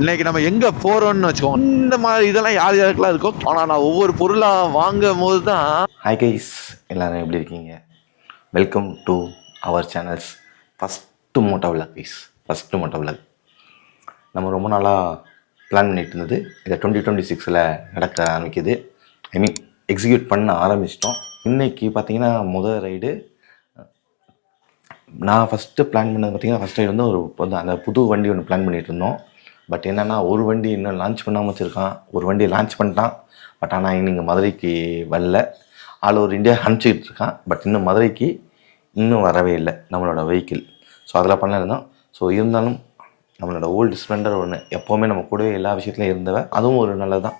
இன்னைக்கு நம்ம எங்கே போகிறோம்னு வச்சுக்கோங்க. இந்த மாதிரி இதெல்லாம் யார் யாருக்கெல்லாம் இருக்கும். ஆனால் நான் ஒவ்வொரு பொருளாக வாங்கும் போது தான். ஹாய் கைஸ், எல்லோரும் எப்படி இருக்கீங்க? Welcome to our channel's first moto vlog guys. First moto vlog நம்ம ரொம்ப நாளாக பிளான் பண்ணிகிட்டு இருந்தது. இதை 2026 நடக்க ஆரம்பிக்குது. எக்ஸிக்யூட் பண்ண ஆரம்பிச்சிட்டோம். இன்றைக்கி பார்த்தீங்கன்னா முதல் ரைடு. நான் ஃபஸ்ட்டு பிளான் பண்ணது பார்த்திங்கன்னா ஃபஸ்ட் ரைடு வந்து அந்த புது வண்டி ஒன்று பிளான் பண்ணிகிட்டு இருந்தோம். பட் என்னென்னா ஒரு வண்டி இன்னும் லான்ச் பண்ணாமல் வச்சுருக்கான். ஒரு வண்டி லான்ச் பண்ணிட்டான். பட் ஆனால் இன்னும் மதுரைக்கு வரல. ஆல் ஓவர் இந்தியா அனுப்பிச்சிக்கிட்டு இருக்கான். பட் இன்னும் மதுரைக்கு இன்னும் வரவே இல்லை நம்மளோட வெஹிக்கிள். ஸோ அதில் பண்ண இருந்தோம். ஸோ இருந்தாலும் நம்மளோட ஓல்டு ஸ்ப்ளெண்டர் ஒன்று எப்போவுமே நம்ம கூடவே எல்லா விஷயத்துலையும் இருந்தவ. அதுவும் ஒரு நல்லது தான்.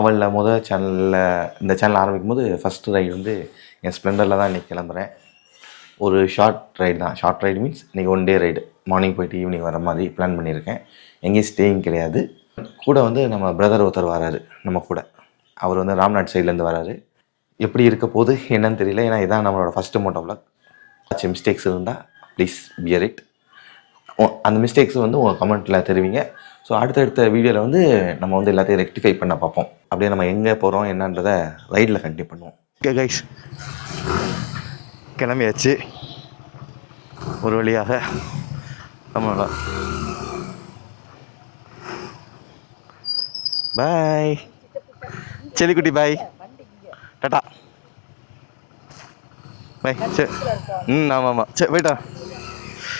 அவளில் முதல் சேனலில் இந்த சேனல் ஆரம்பிக்கும் போது ஃபஸ்ட்டு ரைடு வந்து என் ஸ்ப்ளெண்டரில் தான் இன்றைக்கி கிளம்புறேன். ஒரு ஷார்ட் ரைடு தான். ஷார்ட் ரைடு மீன்ஸ் இன்றைக்கி 1 டே ரைடு. மார்னிங் போய்ட்டு ஈவினிங் வர மாதிரி பிளான் பண்ணியிருக்கேன். எங்கேயும் ஸ்டேயிங் கிடையாது. கூட வந்து நம்ம பிரதர் ஒருத்தர் வராரு நம்ம கூட. அவர் வந்து ராம்நாட் சைட்லேருந்து வராரு. எப்படி இருக்க போது என்னன்னு தெரியல. ஏன்னா இதான் நம்மளோட ஃபஸ்ட்டு மோட்டோ விளாக். மிஸ்டேக்ஸ் இருந்தால் ப்ளீஸ் பியர் இட். அந்த மிஸ்டேக்ஸ் வந்து உங்கள் கமெண்ட்டில் தெரிவிங்க. ஸோ அடுத்தடுத்த வீடியோவில் வந்து நம்ம வந்து எல்லாத்தையும் ரெக்டிஃபை பண்ண பார்ப்போம். அப்படியே நம்ம எங்கே போகிறோம் என்னன்றதை ரைடில் கண்டினியூ பண்ணுவோம். ஓகே கைஸ், கிளம்பியாச்சு ஒரு வழியாக. நம்மளோட பாய் செலிக்குட்டி, பாய், டாட்டா, பாய். சரி, ஆமாம், சரி போய்ட்டா.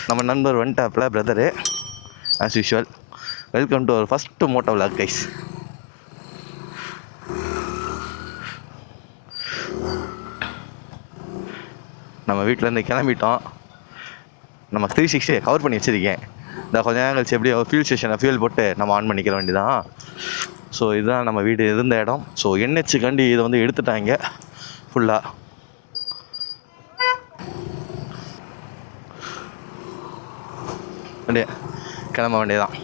நம்ம நண்பர் வந்துட்டாப்புல, brother. As usual, welcome to our first moto vlog guys. நம்ம வீட்டிலேருந்து கிளம்பிட்டோம். நம்ம 360 கவர் பண்ணி வச்சுருக்கேன். இந்த கொஞ்ச நேரம் கழிச்சு எப்படியோ ஃபியூல் ஸ்டேஷனை ஃபியூல் போட்டு நம்ம ஆன் பண்ணிக்கிற வேண்டியதான். ஸோ இதுதான் நம்ம வீடு இருந்த இடம். ஸோ NH கண்டி இதை வந்து எடுத்துட்டாங்க ஃபுல்லாக. அப்படியே கிளம்ப வேண்டியதான்.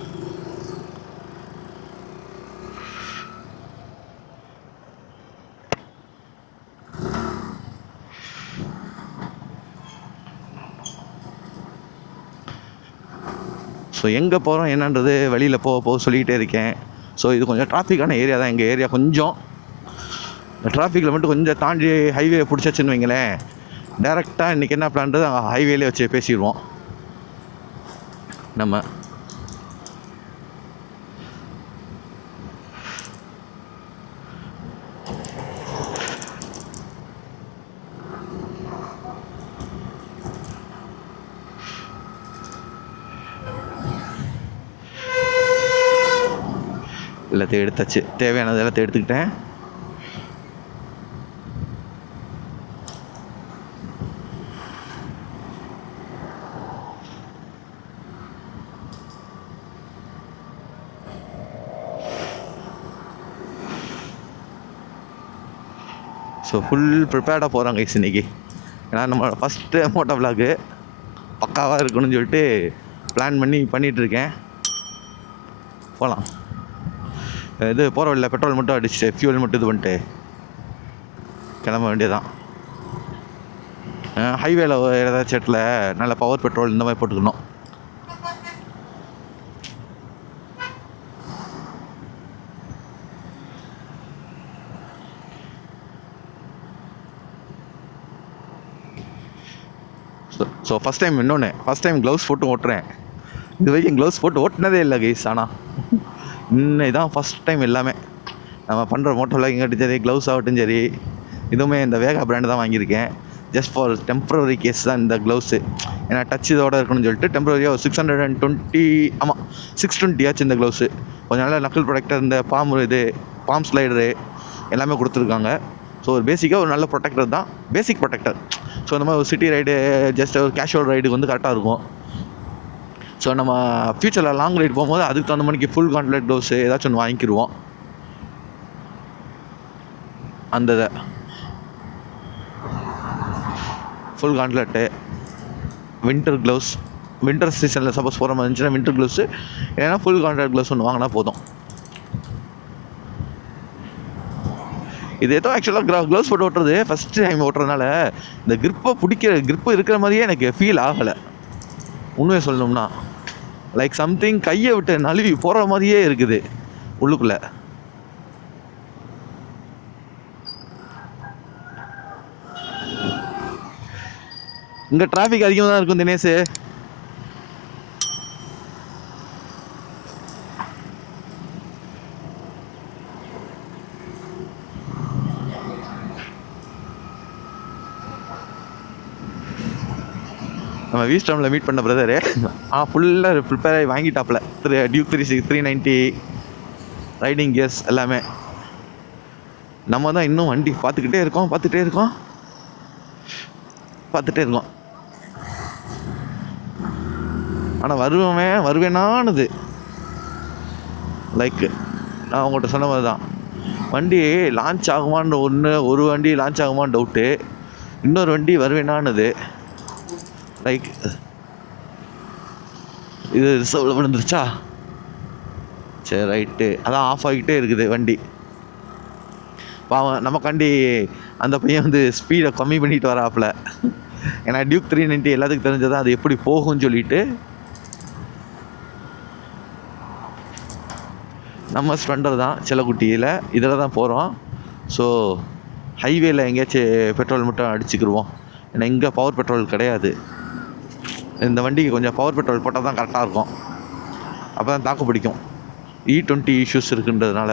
ஸோ எங்கே போகிறோம் என்னன்றது வெளியில் போக சொல்லிக்கிட்டே இருக்கேன். ஸோ இது கொஞ்சம் டிராஃபிக்கான ஏரியா தான். எங்கள் ஏரியா கொஞ்சம் இந்த டிராஃபிக்கில் மட்டும் கொஞ்சம் தாண்டி ஹைவே பிடிச்சாச்சுன்னு வைங்களேன், டேரெக்டாக இன்றைக்கி என்ன பிளான்றது அங்கே ஹைவேலே வச்சு பேசிடுவோம் நம்ம. எல்லாத்தையும் எடுத்தாச்சு. தேவையானது எல்லாத்தையும் எடுத்துக்கிட்டேன். ஸோ ஃபுல் ப்ரிப்பேர்டாக போகிறாங்க கைஸ் இன்றைக்கி. ஏன்னா நம்மளோட ஃபஸ்ட்டு மோட்டோ விளாக்கு பக்காவாக இருக்கணும்னு சொல்லிட்டு பிளான் பண்ணிகிட்ருக்கேன். போகலாம். இது போகிற வழியில் பெட்ரோல் மட்டும் அடிச்சுட்டு ஃபியூல் மட்டும் இது பண்ணிட்டு கிளம்ப வேண்டியதான். ஹைவேல ஏதாச்சும் இடத்துல நல்ல பவர் பெட்ரோல் இந்த மாதிரி போட்டுக்கணும். ஸோ ஃபஸ்ட் டைம் க்ளவுஸ் போட்டு ஓட்டுறேன். இது வரைக்கும் க்ளவுஸ் போட்டு ஓட்டினதே இல்லை கைஸ். ஆனால் இன்னைக்கு தான் ஃபஸ்ட் டைம் எல்லாமே நம்ம பண்ணுற மோட்டோ விளாக்கிங்காட்டும் சரி, க்ளவுஸ் ஆகட்டும் சரி, இதுவுமே இந்த வேகா பிராண்டு தான் வாங்கியிருக்கேன். ஜஸ்ட் ஃபார் டெம்ப்ரவரி கேஸ் தான் இந்த க்ளவுஸு. ஏன்னா டச் இதோடு இருக்கணும்னு சொல்லிட்டு டெம்ப்ரவரியாக ஒரு 620, ஆமாம் 620 ஆச்சு இந்த க்ளவுஸு. கொஞ்சம் நல்ல நக்கல் ப்ரொடெக்டர், இந்த பாம் ஸ்லைடரு எல்லாமே கொடுத்துருக்காங்க. ஸோ ஒரு பேசிக்காக ஒரு நல்ல ப்ரொடெக்டர் தான், பேசிக் ப்ரொடெக்டர். ஸோ இந்த மாதிரி ஒரு சிட்டி ரைடு, ஜஸ்ட் ஒரு கேஷுவல் ரைடுக்கு வந்து கரெக்டாக இருக்கும். ஸோ நம்ம ஃப்யூச்சரில் லாங் ரைடு போகும்போது அதுக்கு தகுந்த மணிக்கு ஃபுல் கான்ட்லெட் க்ளவுஸு ஏதாச்சும் ஒன்று வாங்கிக்கிடுவோம். அந்த இதை ஃபுல் கான்ட்லெட்டு, வின்டர் க்ளவுஸ், வின்டர் சீசனில் சப்போஸ் போகிற மாதிரி இருந்துச்சுன்னா வின்டர் க்ளவுஸு, ஏன்னா ஃபுல் கான்ட்லெட் க்ளவுஸ் ஒன்று வாங்கினா போதும். இது ஏதோ ஆக்சுவலாக க்ளவுஸ் போட்டு ஓட்டுறது ஃபஸ்ட்டு டைம் ஓட்டுறதுனால இந்த கிரிப்பு இருக்கிற மாதிரியே எனக்கு ஃபீல் ஆகலை உண்மையை சொல்லணும்னா. லைக் சம்திங் கையை விட்டு நழுவி போகிற மாதிரியே இருக்குது உள்ளுக்குள்ளே. இங்கே டிராஃபிக் அதிகமாக தான் இருக்கும் தினேஷ். நம்ம வீஸ்டமில் மீட் பண்ண பிரதரு ஃபுல்லாக ப்ரிப்பேர் ஆகி வாங்கிட்டாப்புல. டியூக் 390 ரைடிங் கியர்ஸ் எல்லாமே. நம்ம தான் இன்னும் வண்டி பார்த்துக்கிட்டே இருக்கோம். ஆனால் வருவேனானுது. லைக் நான் உங்கள்கிட்ட சொன்ன மாதிரி தான், வண்டி லான்ச் ஆகுமான்னு ஒரு வண்டி லான்ச் ஆகுமான்னு டவுட்டு, இன்னொரு வண்டி வருவேனானுது. லைக் இது ரிசர்வில் விழுந்துருச்சா, சரி ரைட்டு, அதான் ஆஃப் ஆகிக்கிட்டே இருக்குது வண்டி. பாவம் நமக்காண்டி அந்த பையன் வந்து ஸ்பீடை கம்மி பண்ணிட்டு வராப்புல. ஏன்னா டியூக் 390 எல்லாத்துக்கும் தெரிஞ்சதான் அது எப்படி போகும்னு சொல்லிட்டு. நம்ம ஸ்ப்ளெண்டர் தான் செல்லக்குட்டியில், இதில் தான் போகிறோம். ஸோ ஹைவேல எங்கேயாச்சும் பெட்ரோல் மட்டும் அடிச்சுக்கிடுவோம். ஏன்னா இங்கே பவர் பெட்ரோல் கிடையாது. இந்த வண்டிக்கு கொஞ்சம் பவர் பெட்ரோல் போட்டால் தான் கரெக்டாக இருக்கும், அப்போ தான் தாக்கு பிடிக்கும். E20 இஷ்யூஸ் இருக்குன்றதுனால.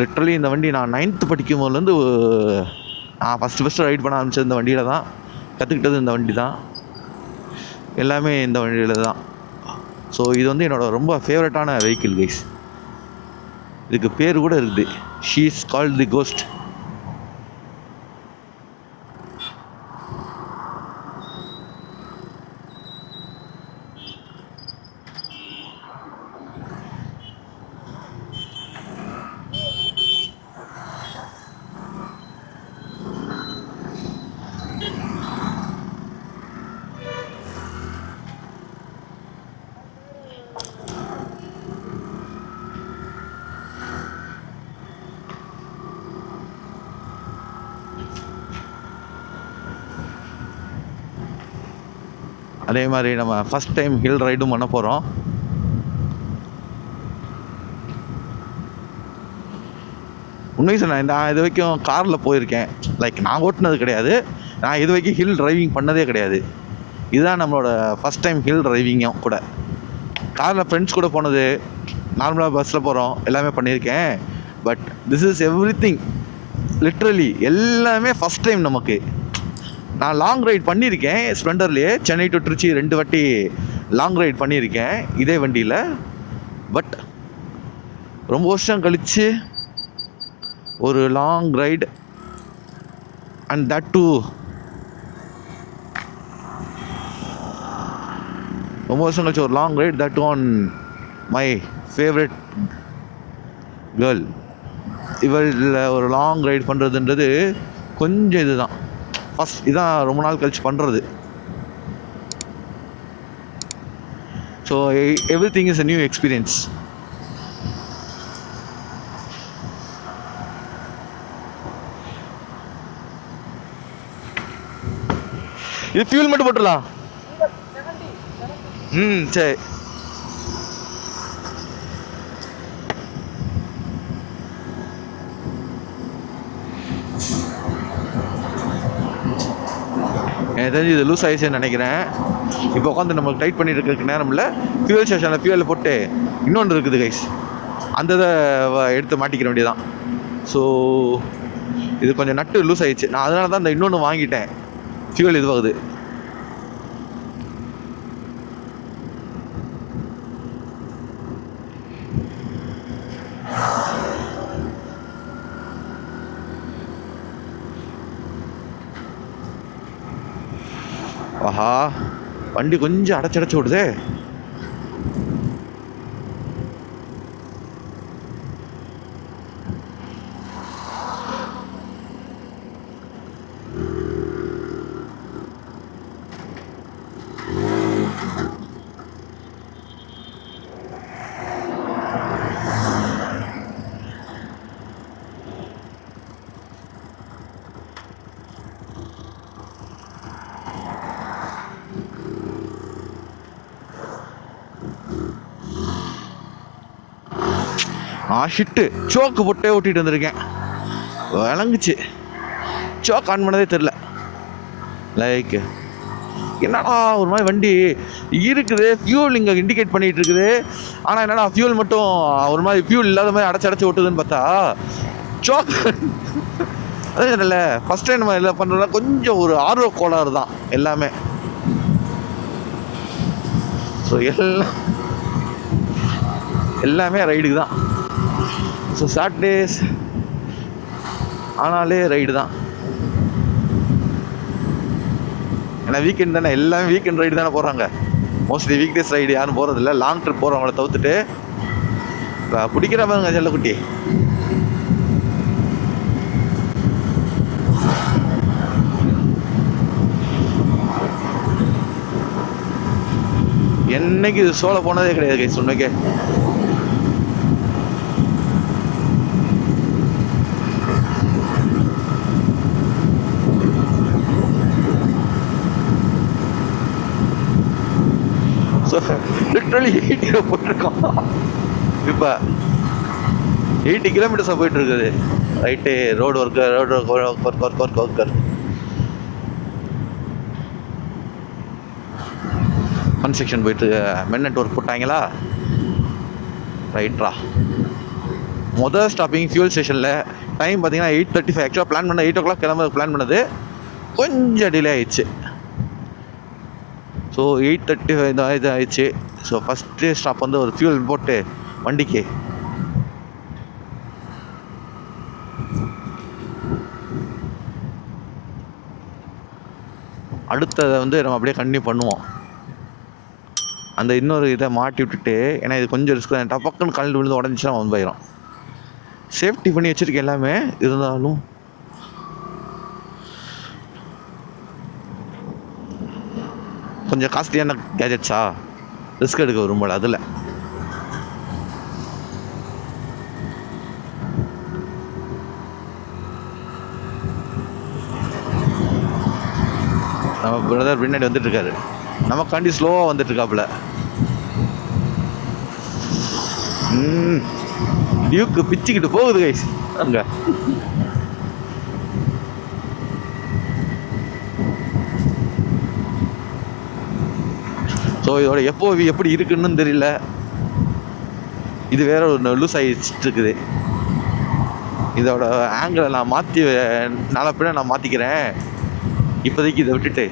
லிட்ரலி இந்த வண்டி நான் 9th படிக்கும் போதுலேருந்து நான் ஃபஸ்ட்டு ரைட் பண்ண ஆரம்பித்தது இந்த வண்டியில் தான். கற்றுக்கிட்டது இந்த வண்டி தான், எல்லாமே இந்த வண்டியில் தான். ஸோ இது வந்து என்னோடய ரொம்ப ஃபேவரட்டான வெஹிக்கிள் கைஸ். இதுக்கு பேர் கூட இருக்குது, she is called the ghost. அதே மாதிரி நம்ம ஃபஸ்ட் டைம் ஹில் ரைடும் பண்ண போகிறோம். உண்மை சொன்னேன், நான் இது வரைக்கும் காரில் போயிருக்கேன். லைக் நான் ஓட்டினது கிடையாது, நான் இது வரைக்கும் ஹில் டிரைவிங் பண்ணதே கிடையாது. இதுதான் நம்மளோட ஃபஸ்ட் டைம் ஹில் டிரைவிங்கும் கூட. காரில் ஃப்ரெண்ட்ஸ் கூட போனது, நார்மலாக பஸ்ஸில் போகிறோம், எல்லாமே பண்ணியிருக்கேன். But this is everything, literally எல்லாமே ஃபஸ்ட் டைம் நமக்கு. நான் லாங் ரைட் பண்ணியிருக்கேன் ஸ்ப்ளெண்டர்லேயே, சென்னை டு திருச்சி 2 வாட்டி லாங் ரைட் பண்ணியிருக்கேன் இதே வண்டியில். பட் ரொம்ப வருஷம் கழித்து ஒரு long ride, and that too ரொம்ப வருஷம் கழிச்சு ஒரு long ride, that on my favourite girl. இவளில் ஒரு லாங் ரைட் பண்ணுறதுன்றது கொஞ்சம் இதுதான் ஃபஸ்ட், இதான் ரொம்ப நாள் கழிச்சு பண்ணுறது. So everything is a new experience. இது ஃபியூல் மட்டும் போட்டுடலாம். சரி. எனக்கு தெரிஞ்சு இது லூஸ் ஆயிடுச்சுன்னு நினைக்கிறேன். இப்போ உட்காந்து நமக்கு டைட் பண்ணிட்டு இருக்கிறதுக்கு நேரம் இல்லை. ஃபியூல் ஸ்டேஷனில் ஃபியூலில் போட்டு இன்னொன்று இருக்குது கைஸ், அந்த இதை எடுத்து மாட்டிக்கிற வேண்டியதான். ஸோ இது கொஞ்சம் நட்டு லூஸ் ஆயிடுச்சு, நான் அதனால தான் இந்த இன்னொன்று வாங்கிட்டேன். ஃபியூல் இதுவாகுது. ஆஹா, வண்டி கொஞ்சம் அடைச்சடைச்சு விடுதே. ஷிட்டு சோக்கு போட்டே ஓட்டிகிட்டு வந்திருக்கேன். விளங்குச்சு, சோக் ஆன் பண்ணதே தெரில. லைக் என்னடா ஒரு மாதிரி வண்டி இருக்குது, ஃபியூல் இங்கே இண்டிகேட் பண்ணிகிட்டு இருக்குது, ஆனால் என்னடா ஃபியூல் மட்டும் ஒரு மாதிரி ஃபியூல் இல்லாத மாதிரி அடைச்சி ஓட்டுதுன்னு பார்த்தா சோக். அதே இல்லை, ஃபஸ்ட் டைம் நம்ம எல்லாம் பண்ணுறதுனா கொஞ்சம் ஒரு ஆர்வ கோளாறு தான் எல்லாமே. ஸோ எல்லாமே ரைடுக்கு தான். ஸோ சாட்டர்டேஸ் ஆனாலே ரைடு தான். ஏன்னா வீக்கெண்ட் தானே, எல்லாமே வீக்கெண்ட் ரைடு தானே போகிறாங்க. மோஸ்ட்லி வீக் டேஸ் ரைடு யாரும் போகிறதில்ல. லாங் ட்ரிப் போகிறவங்கள தவிர்த்துட்டு பிடிக்கிற பாருங்க செல்லக்குட்டி. என்னைக்கு இது சோலை போனதே கிடையாது கைஸ் உண்மைக்கே. ஸோ லிட்ரலி 80 போட்டிருக்கோம். இப்போ 80 கிலோமீட்டர்ஸாக போயிட்டு இருக்குது. ரைட்டு, ரோடு ஒர்க்கர் கன்ஸ்ட்ரக்ஷன் போயிட்டு மென்னட் ஒர்க் போட்டாங்களா. ரைட்ரா. மொதல் ஸ்டாப்பிங் ஃபியூல் ஸ்டேஷனில். டைம் பார்த்தீங்கன்னா 8:35. ஆக்சுவலாக பிளான் பண்ண 8 o'clock கிளம்ப பிளான் பண்ணது கொஞ்சம் டிலே ஆயிடுச்சு. ஸோ 8:35 தான் இது ஆயிடுச்சு. ஸோ ஃபஸ்ட்டு ஸ்டாப் வந்து ஒரு ஃபியூல் போட்டு வண்டிக்கு. அடுத்ததை வந்து நம்ம அப்படியே கண்டினியூ பண்ணுவோம். அந்த இன்னொரு இதை மாட்டி விட்டுட்டு, ஏன்னா இது கொஞ்சம் ரிஸ்க் தான், டப்பக்குன்னு கலந்து விழுந்து உடஞ்சிச்சுன்னா வந்து போயிடும். சேஃப்டி பண்ணி வச்சுருக்கேன் எல்லாமே, இருந்தாலும் கொஞ்சம் காஸ்ட்லியான கேஜெட்ஸா ரிஸ்க் எடுக்க விரும்பல. அதில் நம்ம பிரதர் பின்னாடி வந்துட்டு இருக்காரு, நமக்காண்டி ஸ்லோவாக வந்துட்டு இருக்காப்புல. டியூக்கு பிச்சுக்கிட்டு போகுது கைஸ் அங்க. ஸோ இதோட FOV எப்படி இருக்குன்னு தெரியல. இது வேற ஒரு லூஸ் ஆகிட்டு இருக்குது. இதோட ஆங்கிளை நான் மாற்றி நாளை பின்ன நான் மாற்றிக்கிறேன். இப்போதைக்கு இதை விட்டுட்டு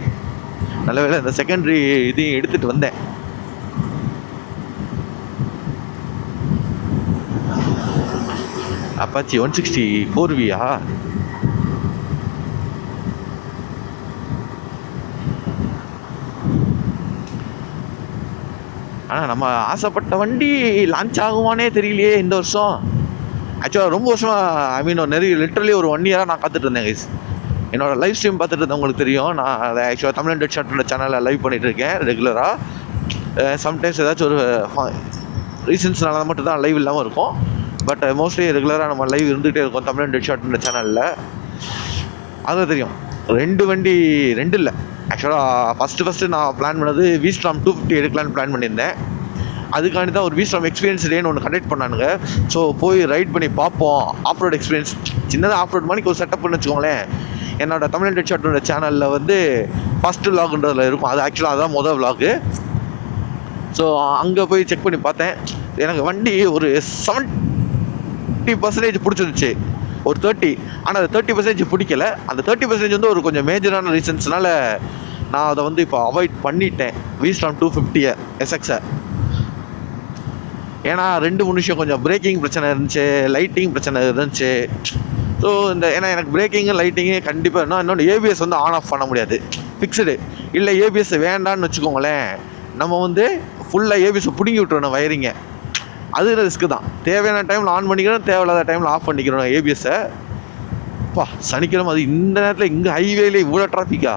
நல்ல வேளை இந்த செகண்டரி இதையும் எடுத்துகிட்டு வந்தேன். அப்பாச்சி 164Vயா? ஆனால் நம்ம ஆசைப்பட்ட வண்டி லான்ச் ஆகுமானே தெரியலையே இந்த வருஷம். ஆக்சுவலாக ரொம்ப வருஷமாக, ஐ மீன் லிட்டரலி ஒரு 1 year நான் காத்துட்டு இருந்தேன் கைஸ். என்னோடய லைவ் ஸ்ட்ரீம் பார்த்துட்டு இருந்தவங்களுக்கு தெரியும். நான் அதை ஆக்சுவலாக தமிழ் டெட் ஷார்ட்டோட சேனலில் லைவ் பண்ணிகிட்டு இருக்கேன் ரெகுலராக. சம்டைம்ஸ் ஏதாச்சும் ஒரு ரீசன்ஸ்னால மட்டும் தான் லைவ் இல்லாமல் இருக்கும். பட் மோஸ்ட்லி ரெகுலராக நம்ம லைவ் இருந்துகிட்டே இருக்கோம் தமிழ் டெட் ஷார்ட்ன்ற சேனலில். அது தெரியும். 2 வண்டி, 2 இல்லை ஆக்சுவலாக. ஃபஸ்ட்டு நான் பிளான் பண்ணது விஸ்டார்ம் 250 எடுக்கலான்னு பிளான் பண்ணியிருந்தேன். அதுக்காண்டி தான் ஒரு விஸ்டார்ம் எக்ஸ்பீரியன்ஸ் டேன்னு ஒன்று கண்டக்ட் பண்ணானுங்க. ஸோ போய் ரைட் பண்ணி பார்ப்போம், ஆஃப் ரோட் எக்ஸ்பீரியன்ஸ், சின்னதாக ஆஃப் ரோட் மணிக்கு ஒரு செட்டப்னு வச்சுக்கோங்களேன். என்னோடய தமிழ் டெட் ஷார்ட்டோட சேனலில் வந்து ஃபஸ்ட்டு விலாகுன்றதில் இருக்கும். அது ஆக்சுவலாக அதுதான் மொதல் விலாகு. ஸோ அங்கே போய் செக் பண்ணி பார்த்தேன். எனக்கு வண்டி ஒரு 70% பிடிச்சிருந்துச்சு, ஒரு 30. ஆனால் அது 30% பிடிக்கல. அந்த 30% வந்து ஒரு கொஞ்சம் மேஜரான ரீசன்ஸ்னால நான் அதை வந்து இப்போ அவாய்ட் பண்ணிட்டேன் விஸ்டார்ம் 250 SX-ஐ. ஏன்னா 2-3 விஷயம், கொஞ்சம் பிரேக்கிங் பிரச்சனை இருந்துச்சு, லைட்டிங் பிரச்சனை இருந்துச்சு. ஸோ ஏன்னா எனக்கு பிரேக்கிங்கு லைட்டிங்கு கண்டிப்பாக இன்னொன்று ABS வந்து ஆன் ஆஃப் பண்ண முடியாது, ஃபிக்ஸ்டு. இல்லை ABS வேண்டான்னு வச்சுக்கோங்களேன், நம்ம வந்து ஃபுல்லாக ABS பிடுங்கி விட்டுறணும் வயரிங்கை. அது ரிஸ்க்கு தான். தேவையான டைமில் ஆன் பண்ணிக்கிறோம், தேவையில்லாத டைமில் ஆஃப் பண்ணிக்கிறோம் ABS-ஐ. சனிக்கிழமை அது இந்த நேரத்தில் இங்கே ஹைவேல இவ்வளோ டிராஃபிக்கா?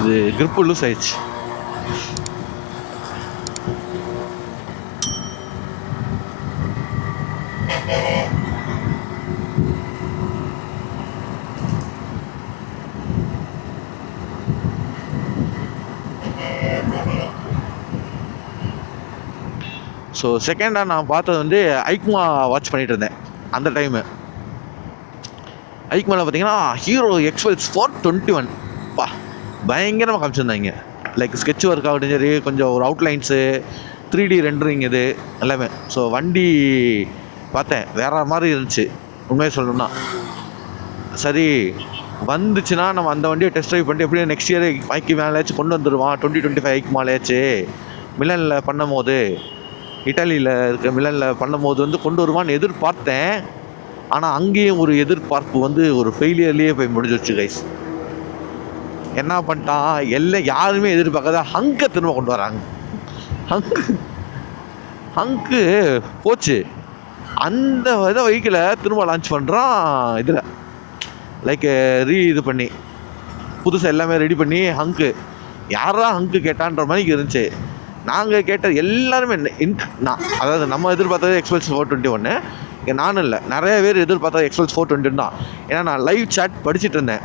இது grip லூஸ் ஆயிடுச்சு. ஸோ செகண்டாக நான் பார்த்தது வந்து ஐக்மா வாட்ச் பண்ணிட்டு இருந்தேன் அந்த டைமு. ஐக்மாவில் பார்த்தீங்கன்னா ஹீரோ எக்ஸ்பல்ஸ் 421 பா பயங்கரமாக காமிச்சிருந்தாங்க. லைக் ஸ்கெட்ச் ஒர்க் ஆகட்டும் சரி, கொஞ்சம் ஒரு அவுட்லைன்ஸு 3D ரெண்டரிங் இது எல்லாமே. ஸோ வண்டி பார்த்தேன் வேற மாதிரி இருந்துச்சு உண்மையாக சொல்லணும்னா. சரி வந்துச்சுன்னா நம்ம அந்த வண்டியை டெஸ்ட் ட்ரைவ் பண்ணிட்டு எப்படியும் நெக்ஸ்ட் இயர் ஐக்கு மேலேயாச்சும் கொண்டு வந்துடுவான். 2025 ஐக்கு மேலேயாச்சு மிலனில் பண்ணும் போது, இட்டாலியில் இருக்க மிலனில் பண்ணும் போது வந்து கொண்டு வருவான்னு எதிர்பார்த்தேன். ஆனால் அங்கேயும் ஒரு எதிர்பார்ப்பு வந்து ஒரு ஃபெயிலியர்லேயே போய் முடிஞ்சிருச்சு கைஸ். என்ன பண்ணிட்டான், எல்லாம் யாருமே எதிர்பார்க்காத ஹங்கை திரும்ப கொண்டு வராங்க. ஹங்கு போச்சு. அந்த இதை வெஹிக்கிளை திரும்ப லான்ச் பண்ணுறான் இதில், லைக் இது பண்ணி புதுசாக எல்லாமே ரெடி பண்ணி. ஹங்கு யாரா ஹங்கு கேட்டான்ற மாதிரி இருந்துச்சு. நாங்கள் கேட்டது எல்லாருமே நான், அதாவது நம்ம எதிர்பார்த்தது எக்ஸ்பல்ஸ் 421. இங்கே நானும் இல்லை, நிறைய பேர் எதிர்பார்த்தது எக்ஸ்பல்ஸ் 421 தான். ஏன்னா நான் லைவ் சாட் படிச்சுட்டு இருந்தேன்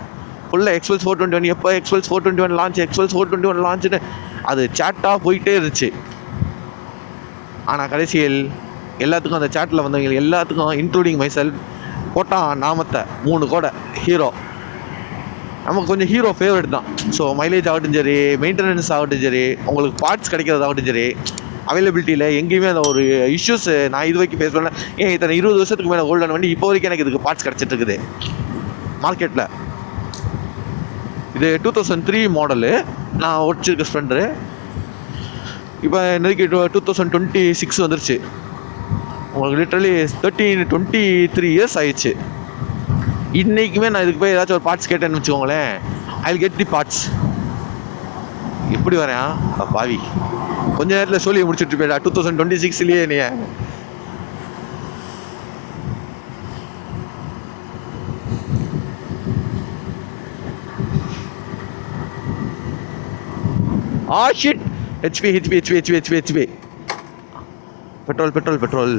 ஃபுல்லாக. எக்ஸ்பல்ஸ் 421 எப்போ, எக்ஸ்பல்ஸ் 421 லான்ச், எக்ஸ்பல்ஸ் 421 லான்ச்சுன்னு அது சேட்டாக போயிட்டே இருந்துச்சு. ஆனால் கடைசியில் எல்லாத்துக்கும் அந்த சேட்டில் வந்தவங்க எல்லாத்துக்கும் இன்க்ளூடிங் மைசெல்ஃப் போட்டான் நாமத்தை 3 கோடை ஹீரோ. நமக்கு கொஞ்சம் ஹீரோ ஃபேவரட் தான். ஸோ மைலேஜ் ஆகட்டும் சரி, மெயின்டெனன்ஸ் ஆகட்டும் சரி, உங்களுக்கு பார்ட்ஸ் கிடைக்கிறதாகட்டும் சரி, அவைலபிலிட்டியில் எங்கேயுமே அந்த ஒரு இஷ்யூஸ் நான் இது வரைக்கும் ஃபேஸ் பண்ணல. ஏன் இத்தனை 20 வருஷத்துக்கு மேலே ஓல்டான வண்டி இப்போ வரைக்கும் எனக்கு இதுக்கு பார்ட்ஸ் கிடச்சிட்டு இருக்குது மார்க்கெட்டில். இது 2003 மாடலு நான் ஓடிச்சிருக்க ஸ்ப்ளெண்டரு. இப்போ நெருக்கி 2026 வந்துருச்சு. உங்களுக்கு லிட்ரலி 23 இயர்ஸ் ஆயிடுச்சு. இன்றைக்குமே நான் இதுக்கு போய் ஏதாச்சும் ஒரு பார்ட்ஸ் கேட்டேன்னு வச்சுக்கோங்களேன், I will get the parts. எப்படி வரேன் பாவி, கொஞ்ச நேரத்தில் சொல்லி முடிச்சுட்டு போயிடா 2026லேயே நீ. Shit, HP petrol.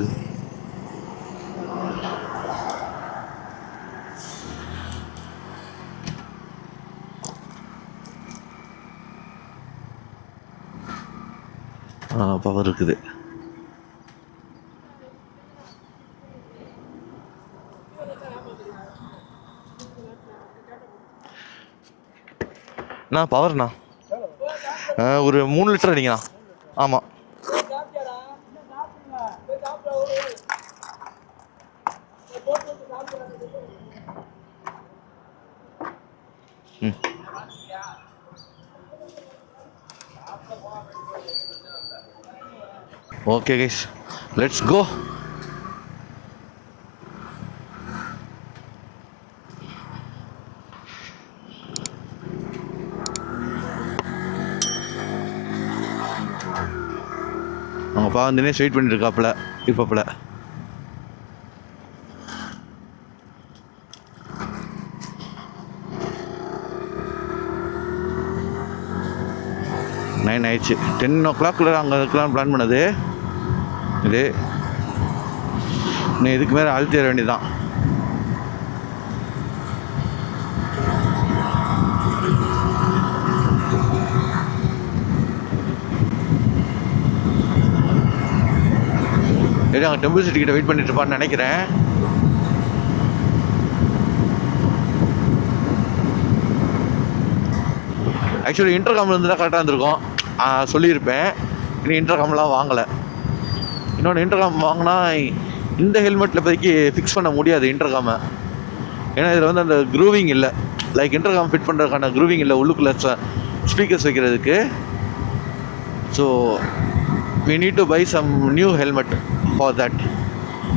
பவர் இருக்குது. நான் பவர்ண்ணா ஒரு 3 லிட்டர் அடிங்கண்ணா. ஆமாம். Okay guys, let's go. அவங்கப்பா தினேஷ் வெயிட் பண்ணிட்டு இருக்காப்புல இப்போப்புல. நைன் ஆயிடுச்சு. 10 o'clock அங்கே இருக்கலாம் பிளான் பண்ணது. இது நீ இதுக்கு மேலே அழுத்திட வேண்டியதான். அங்கே டெம்பிள் சிட்டி கிட்ட வெயிட் பண்ணிட்டு இருப்பான்னு நினைக்கிறேன். ஆக்சுவலி இன்டர்காம் இருந்தால் கரெக்டாக இருந்திருக்கும், சொல்லியிருப்பேன். இன்னும் இன்டர்காம்லாம் வாங்கலை. இன்னொன்று இன்டர்காம் வாங்கினா இந்த ஹெல்மெட்டில் இப்போதைக்கு ஃபிக்ஸ் பண்ண முடியாது இன்டர்காமை. ஏன்னா இதில் வந்து அந்த க்ரூவிங் இல்லை, லைக் இன்டர்காம் ஃபிட் பண்ணுறதுக்கான க்ரூவிங் இல்லை உள்ளுக்குள்ளே ஸ்பீக்கர்ஸ் வைக்கிறதுக்கு. So we need to buy some new helmet for that.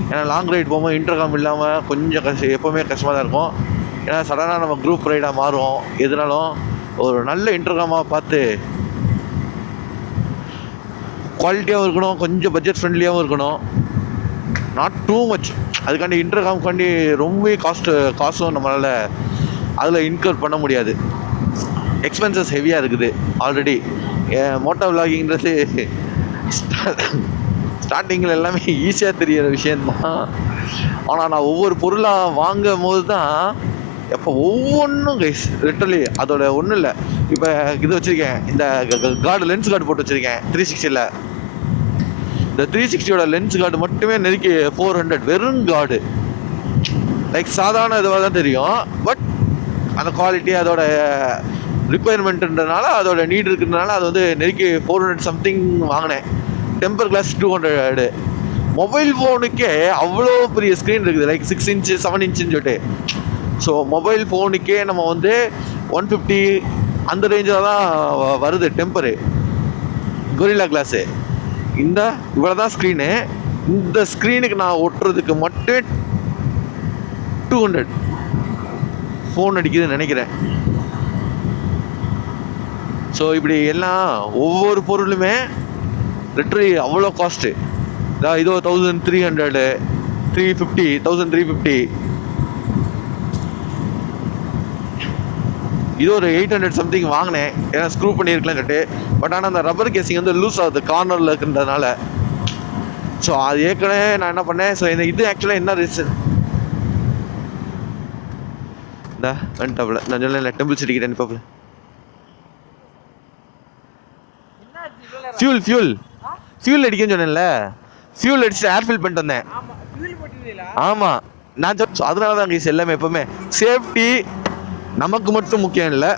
ஏன்னா லாங் ரைட் போகும்போது இன்டர்காம் இல்லாமல் கொஞ்சம் எப்போவுமே கஷ்டமாக தான் இருக்கும். ஏன்னா சடனாக நம்ம குரூப் ரைடாக மாறும். எதுனாலும் ஒரு நல்ல இன்டர்காமாக பார்த்து குவாலிட்டியாகவும் இருக்கணும், கொஞ்சம் பட்ஜெட் ஃப்ரெண்ட்லியாகவும் இருக்கணும், நாட் டூ மச். அதுக்காண்டி இன்டர்காம்காண்டி ரொம்ப காசும் நம்மளால் அதில் இன்கர் பண்ண முடியாது. எக்ஸ்பென்சஸ் ஹெவியாக இருக்குது ஆல்ரெடி. மோட்டோ விலாகிங்கிறது ஸ்டார்டிங்கில் எல்லாமே ஈஸியாக தெரிகிற விஷயந்தான். ஆனால் நான் ஒவ்வொரு பொருளாக வாங்கும் போது தான் எப்போ ஒவ்வொன்றும் கைஸ் லிட்டரலி அதோட ஒன்றும் இல்லை. இப்போ இது வச்சுருக்கேன், இந்த கார்டு லென்ஸ் கார்டு போட்டு வச்சுருக்கேன் 360. இந்த 360யோட லென்ஸ் கார்டு மட்டுமே நெருக்கி 400 வெறும் கார்டு. லைக் சாதாரண இதுவாக தான் தெரியும், பட் அந்த குவாலிட்டி அதோட ரிக்குவயர்மெண்ட்டுன்றனால அதோட நீட் இருக்கிறதுனால அது வந்து நெருக்கி 400 சம்திங் வாங்கினேன். Temper glass 200. மொபைல் ஃபோனுக்கே அவ்வளோ பெரிய ஸ்க்ரீன் இருக்குது, லைக் 6 இன்ச்சு 7 இன்ச்சுன்னு சொல்லிட்டு. ஸோ மொபைல் ஃபோனுக்கே நம்ம வந்து 150 அந்த ரேஞ்சில் தான் வருது டெம்பரு கொரில்லா கிளாஸு. இந்த இவ்வளோ தான் ஸ்க்ரீனு. இந்த ஸ்க்ரீனுக்கு நான் ஒட்டுறதுக்கு மட்டும் 200 ஃபோன் அடிக்குதுன்னு நினைக்கிறேன். ஸோ இப்படி எல்லாம் ஒவ்வொரு பொருளுமே லிட்டரலி அவ்வளோ காஸ்ட்டு. இதோ 1300, 350, 1350. இது ஒரு 800 சம்திங் வாங்கினேன், ஏன்னா ஸ்க்ரூ பண்ணியிருக்கலாம் கட்டு. பட் ஆனால் அந்த ரப்பர் கேசிங் வந்து லூஸ் ஆகுது கார்னரில் இருக்குன்றதுனால. ஸோ அது ஏற்கனவே நான் என்ன பண்ணேன், ஸோ இது ஆக்சுவலாக என்ன ரீசன், இந்த வென்டாப்பில் நான் சொன்னேன் டெம்பிள் சிட்டி கிட்ட நிப்பாப்பில் ஃபியூல் அடிக்கன்னு சொன்னேன்ல, ஃபியூல் அடிச்சுட்டு ஏர் ஃபில் பண்ணிட்டு வந்தேன். ஆமாம், நான் அதனால தான் கைஸ் எல்லாமே எப்போவுமே சேஃப்டி நமக்கு மட்டும் முக்கியம் இல்லை.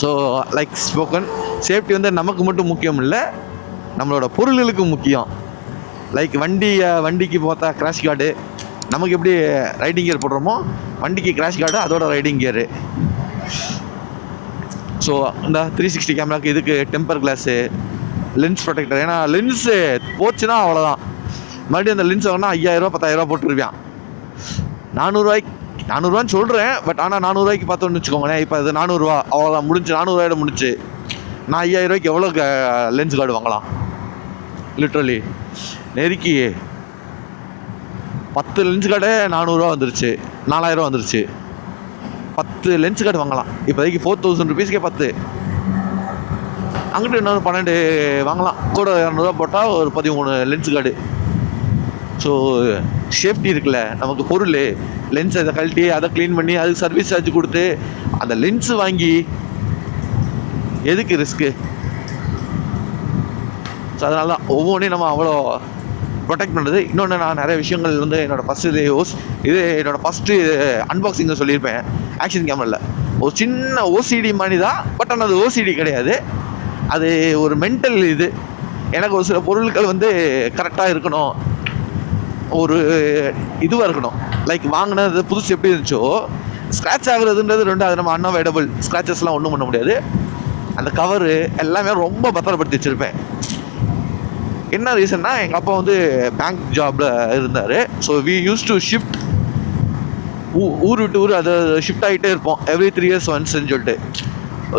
ஸோ லைக் ஸ்போக்கன் சேஃப்டி வந்து நமக்கு மட்டும் முக்கியம் இல்லை, நம்மளோட பொருள்களுக்கு முக்கியம். லைக் வண்டிக்கு பார்த்தா கிராஷ் கார்டு, நமக்கு எப்படி ரைடிங் கியர் போடுறோமோ வண்டிக்கு கிராஷ் கார்டு அதோட ரைடிங் கியரு. ஸோ இந்த 360 கேமராவுக்கு இதுக்கு டெம்பர் கிளாஸு, லென்ஸ் ப்ரொடெக்டர். ஏன்னா லென்ஸு போச்சுன்னா அவ்வளோதான், மறுபடியும் அந்த லென்ஸ் வாங்கினா 5000 10,000 போட்டுருவான். 400 சொல்கிறேன், பட் ஆனால் 400 பார்த்தோன்னு வச்சுக்கோங்களேன். இப்போ அது 400 அவ்வளோதான், முடிஞ்சு 400 முடிச்சு. நான் 5000 எவ்வளோ லென்ஸ் கார்டு வாங்கலாம்? லிட்ரலி நெருக்கி 10 லென்ஸ் கார்டே 400 வந்துருச்சு, 4000 வந்துருச்சு. 10 லென்ஸ் கார்டு வாங்கலாம் இப்போதைக்கு 4000 ருபீஸ்க்கே 10. அங்கிட்டு இன்னொரு 12 வாங்கலாம், கூட 200 போட்டால் ஒரு 13 லென்ஸ் கார்டு. ஸோ சேஃப்டி இருக்குல்ல நமக்கு. பொருள் லென்ஸ் அதை கழட்டி அதை க்ளீன் பண்ணி அதுக்கு சர்வீஸ் சார்ஜ் கொடுத்து அந்த லென்ஸு வாங்கி எதுக்கு ரிஸ்க்கு? ஸோ அதனால தான் ஒவ்வொன்றையும் நம்ம அவ்வளோ ப்ரொடெக்ட் பண்ணுறது. இன்னொன்று, நான் நிறைய விஷயங்கள் வந்து என்னோடய ஃபஸ்ட்டு அன்பாக்சிங்கை சொல்லியிருப்பேன். ஆக்ஷன் கேமராவில் ஒரு சின்ன ஓசிடி மாதிரி தான், பட் ஆனால் அது ஓசிடி கிடையாது, அது ஒரு மென்டல் இது. எனக்கு ஒரு சில பொருட்கள் வந்து கரெக்டாக இருக்கணும், ஒரு இதுவாக இருக்கணும். லைக் வாங்கினது புதுசு எப்படி இருந்துச்சோ, ஸ்க்ராட்ச் ஆகுறதுன்றது ரெண்டு, அது நம்ம அன்அவாய்டபுள். ஸ்க்ராச்சஸ்லாம் ஒன்றும் பண்ண முடியாது. அந்த கவரு எல்லாமே ரொம்ப பத்திரப்படுத்தி வச்சுருப்பேன். என்ன ரீசன்னா, எங்கள் அப்பா வந்து பேங்க் ஜாபில் இருந்தார். So we used to shift, ஊர் விட்டு ஊர் அதை ஷிஃப்ட் ஆகிட்டே இருப்போம் எவ்ரி 3 years ஒன்ஸ்ன்னு சொல்லிட்டு.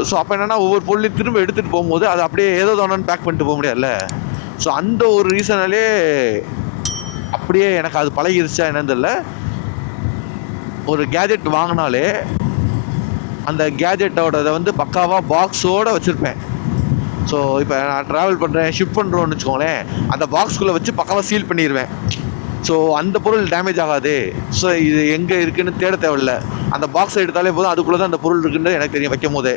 ஸோ அப்போ என்னென்னா, ஒவ்வொரு பொருளையும் திரும்ப எடுத்துகிட்டு போகும்போது அதை அப்படியே ஏதோ தானோன்னு பேக் பண்ணிட்டு போக முடியாதுல்ல. ஸோ அந்த ஒரு ரீசனாலே அப்படியே எனக்கு அது பழகிருச்சா என்னன்னு தெரியல. ஒரு கேஜெட் வாங்கினாலே அந்த கேஜெட்டோட வந்து பக்காவாக பாக்ஸோடு வச்சுருப்பேன். ஸோ இப்போ நான் ட்ராவல் பண்ணுறேன், ஷிஃப்ட் பண்ணுறோன்னு வச்சுக்கோங்களேன், அந்த பாக்ஸ்குள்ளே வச்சு பக்காவாக சீல் பண்ணிடுவேன். ஸோ அந்த பொருள் டேமேஜ் ஆகாது. ஸோ இது எங்கே இருக்குதுன்னு தேட தேவையில்லை, அந்த பாக்ஸை எடுத்தாலே போதும், அதுக்குள்ளே தான் அந்த பொருள் இருக்குன்னு எனக்கு தெரியும் வைக்கும் போதே.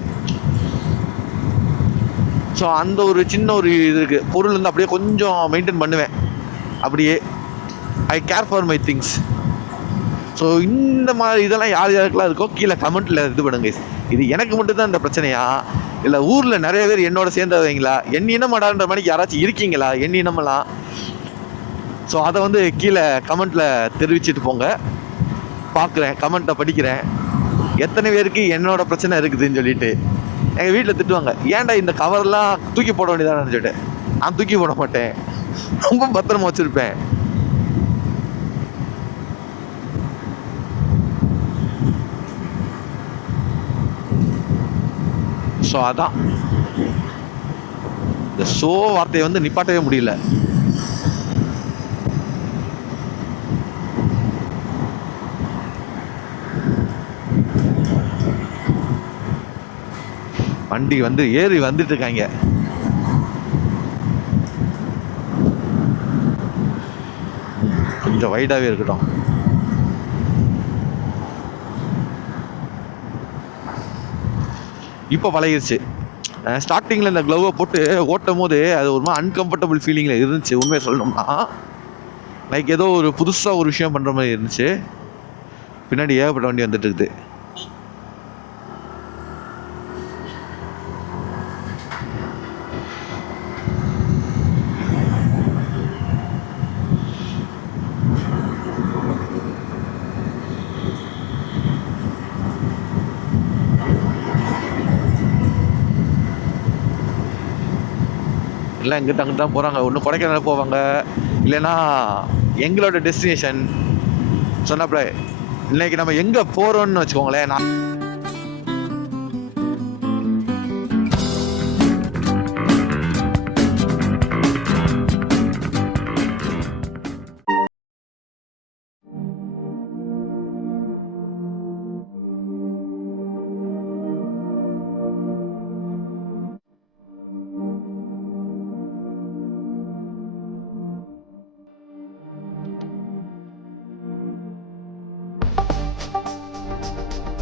ஸோ அந்த ஒரு சின்ன ஒரு இது இருக்குது, பொருள் வந்து அப்படியே கொஞ்சம் மெயின்டைன் பண்ணுவேன். அப்படியே I care for my things. So இந்த மாதிரி இதெல்லாம் யார் யாருக்கெல்லாம் இருக்கோ கீழே கமெண்ட்டில் இது பண்ணுங்க. இது எனக்கு மட்டும்தான் இந்த பிரச்சனையா, இல்லை ஊரில் நிறைய பேர் என்னோட சேர்ந்தவங்களா, என் இனமாடான்ற மணிக்கு யாராச்சும் இருக்கீங்களா என் இனமெல்லாம்? ஸோ அதை வந்து கீழே கமெண்ட்டில் தெரிவிச்சுட்டு போங்க. பார்க்குறேன், கமெண்ட்டை படிக்கிறேன், எத்தனை பேருக்கு என்னோட பிரச்சனை இருக்குதுன்னு சொல்லிட்டு. எங்கள் வீட்டில் திட்டுவாங்க, ஏன்டா இந்த கவர்லாம் தூக்கி போட வேண்டியதானு சொல்லிட்டு. நான் தூக்கி போட மாட்டேன், ரொம்ப பத்திரமா வச்சுருப்பேன். ஸோ அதான் இந்த வார்த்தையை வந்து நிப்பாட்டவே முடியல. வண்டி வந்து ஏறி வந்துட்டு இருக்காங்க. கொஞ்சம் வைடாவே இருக்கட்டும். இப்போ பழகிருச்சு. ஸ்டார்டிங்கில் இந்த க்ளோவை போட்டு ஓட்டும் போது அது ஒரு மாதிரி அன்கம்ஃபர்டபுள் ஃபீலிங்கில் இருந்துச்சு உண்மையை சொல்லணும்னா. லைக் ஏதோ ஒரு புதுசாக ஒரு விஷயம் பண்ணுற மாதிரி இருந்துச்சு. பின்னாடி ஏகப்பட்ட வண்டி வந்துட்டு இருக்குது. எல்லாம் இங்கிட்ட அங்கிட்டு தான் போகிறாங்க. ஒன்று கொடைக்கானல் போவாங்க, இல்லைன்னா எங்களோட டெஸ்டினேஷன் சொன்னப்பல இன்னைக்கு நம்ம எங்கே போகிறோன்னு வச்சுக்கோங்களேன். நான்